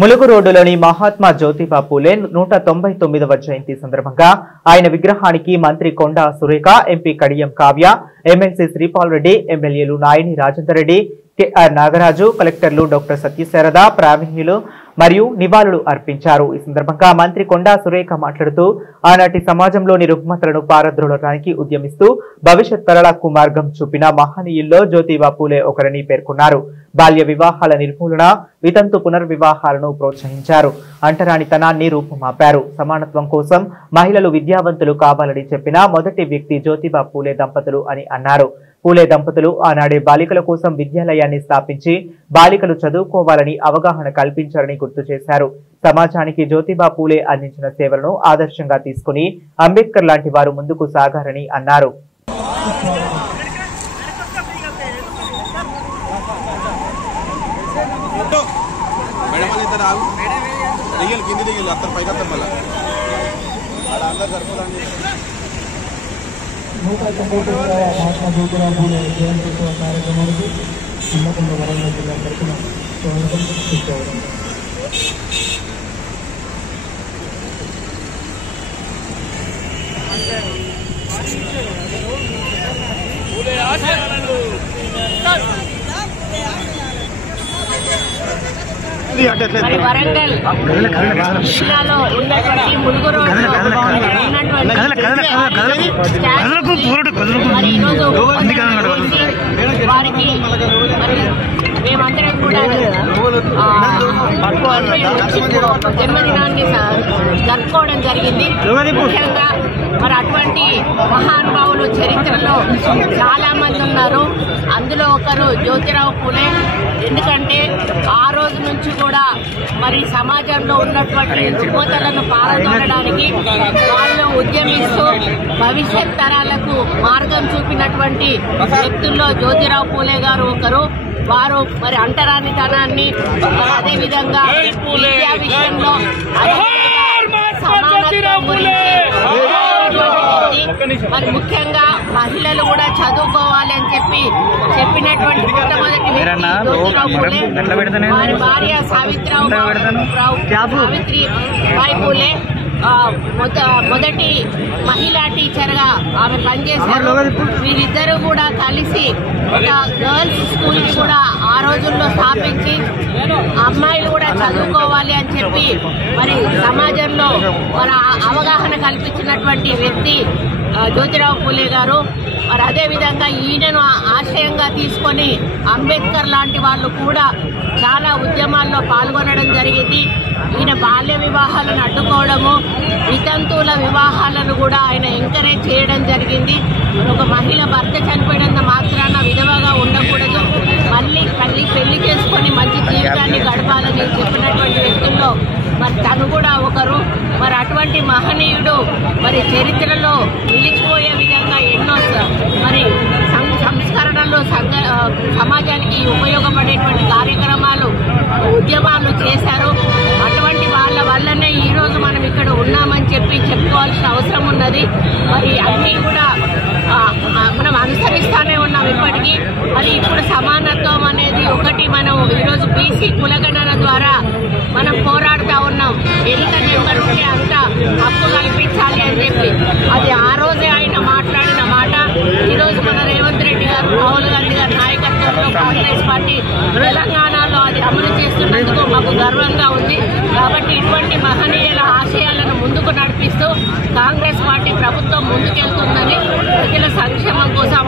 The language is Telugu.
ములుగు రోడ్డులోని మహాత్మా జ్యోతిబా పూలే 199వ జయంతి సందర్భంగా ఆయన విగ్రహానికి మంత్రి కొండా సురేఖ, ఎంపీ కడియం కావ్య, ఎమ్మెల్సీ శ్రీపాల్ రెడ్డి, ఎమ్మెల్యేలు నాయని రాజేందర్ రెడ్డి, కెఆర్ నాగరాజు, కలెక్టర్లు డాక్టర్ సత్యశారద, ప్రావీణ్యులు మరియు నివాళులు అర్పించారు. ఈ సందర్భంగా మంత్రి కొండా సురేఖ మాట్లాడుతూ ఆనాటి సమాజంలోని రుగ్మతలను పారద్రోలడానికి ఉద్యమిస్తూ భవిష్యత్ తరాలకు మార్గం చూపిన మహనీయుల్లో జ్యోతిబా పూలే ఒకరని పేర్కొన్నారు. బాల్య వివాహాల నిర్మూలన, వితంతు పునర్వివాహాలను ప్రోత్సహించారు. అంటరానితనాన్ని రూపుమాపారు. సమానత్వం కోసం మహిళలు విద్యావంతులు కావాలని చెప్పిన మొదటి వ్యక్తి జ్యోతిబా పూలే దంపతులు అని అన్నారు. పూలే దంపతులు ఆనాడే బాలికల కోసం విద్యాలయాన్ని స్థాపించి బాలికలు చదువుకోవాలని అవగాహన కల్పించారని గుర్తు చేశారు. సమాజానికి జ్యోతిబా పూలే అందించిన సేవలను ఆదర్శంగా తీసుకుని అంబేద్కర్ లాంటి వారు ముందుకు సాగారని అన్నారు. మహాత్మా జ్యోతిబా పూలే జయంత్యోత్సవ కార్యక్రమానికి చిన్నకొండ వరంగల్ జిల్లా తరఫున స్వాగతం ఇచ్చేవారు. వరంగల్ జిల్లాలో ఉన్నటువంటి ములుగు రోడ్లో వారికి మేమందరం కూడా జన్మదినాన్ని జరుపుకోవడం జరిగింది. ముఖ్యంగా మరి అటువంటి మహానుభావులు చరిత్రలో చాలా మంది ఉన్నారు. అందులో ఒకరు జ్యోతిరావు పూలే. ఎందుకంటే ఆ రోజు నుంచి కూడా మరి సమాజంలో ఉన్నటువంటి రుగ్మతలను పారదోలడానికి వాళ్ళు ఉద్యమిస్తూ భవిష్యత్ తరాలకు మార్గం చూపినటువంటి వ్యక్తుల్లో జ్యోతిరావు పూలే గారు ఒకరు. వారు మరి అంటరానితనాన్ని, అదేవిధంగా విద్యా విషయంలో సమానత్వం గురించి మరి ముఖ్యంగా మహిళలు కూడా చదువుకోవాలి అని చెప్పినటువంటి మొట్టమొదటి వ్యక్తి జ్యోతిరావు పూలే. వారి భార్య సావిత్రిబాయి పూలే మొదటి మహిళా టీచర్ గా ఆమె పనిచేశారు. వీరిద్దరూ కూడా కలిసి ఒక గర్ల్స్ స్కూల్ ని కూడా ఆ రోజుల్లో స్థాపించి అమ్మాయిలు కూడా చదువుకోవాలి అని చెప్పి మరి సమాజంలో మన అవగాహన కల్పించినటువంటి వ్యక్తి జ్యోతిరావు పూలే గారు. మరి అదేవిధంగా ఈయనను ఆశయంగా తీసుకొని అంబేద్కర్ లాంటి వాళ్ళు కూడా చాలా ఉద్యమాల్లో పాల్గొనడం జరిగింది. ఈయన బాల్య వివాహాలను అడ్డుకోవడము, వితంతువుల వివాహాలను కూడా ఆయన ఎంకరేజ్ చేయడం జరిగింది. ఒక మహిళ భర్త చనిపోయినంత మాత్రాన విధవగా ఉండకూడదు, మళ్ళీ పెళ్లి చేసుకొని మంచి జీవితాన్ని గడపాలని చెప్పినటువంటి వ్యక్తుల్లో మరి తను కూడా ఒకరు. మరి అటువంటి మహనీయుడు మరి చరిత్రలో నిలిచిపోయే విధంగా ఎన్నో మరి సంస్కరణలు, సమాజానికి ఉపయోగపడేటువంటి కార్యక్రమాలు, ఉద్యమాలు చేశారు. అటువంటి వాళ్ళ వల్లనే ఈరోజు మనం ఇక్కడ ఉన్నామని చెప్పుకోవాల్సిన అవసరం ఉన్నది. మరి అన్నీ కూడా మనం అనుసరిస్తానే ఉన్నాం ఇప్పటికీ. మరి ఇప్పుడు సమానత్వం అనేది ఒకటి మనం ఈరోజు బీసీ కులగణన ద్వారా మనం పోరాడుతూ ఉన్నాం. ఎంత నెంబర్ ఉంటే అంత హక్కు కల్పించాలి అని చెప్పి అది ఆ రోజే ఆయన మాట్లాడిన మాట. ఈరోజు మన రేవంత్ రెడ్డి గారు, రాహుల్ గాంధీ గారి నాయకత్వంలో కాంగ్రెస్ పార్టీ తెలంగాణలో అది అమలు చేస్తున్నందుకు మాకు గర్వంగా ఉంది. కాబట్టి ఇటువంటి మహనీయుల ఆశయాలను ముందుకు నడిపిస్తూ కాంగ్రెస్ పార్టీ ప్రభుత్వం ముందుకెళ్తుందని, ప్రజల సంక్షేమం కోసం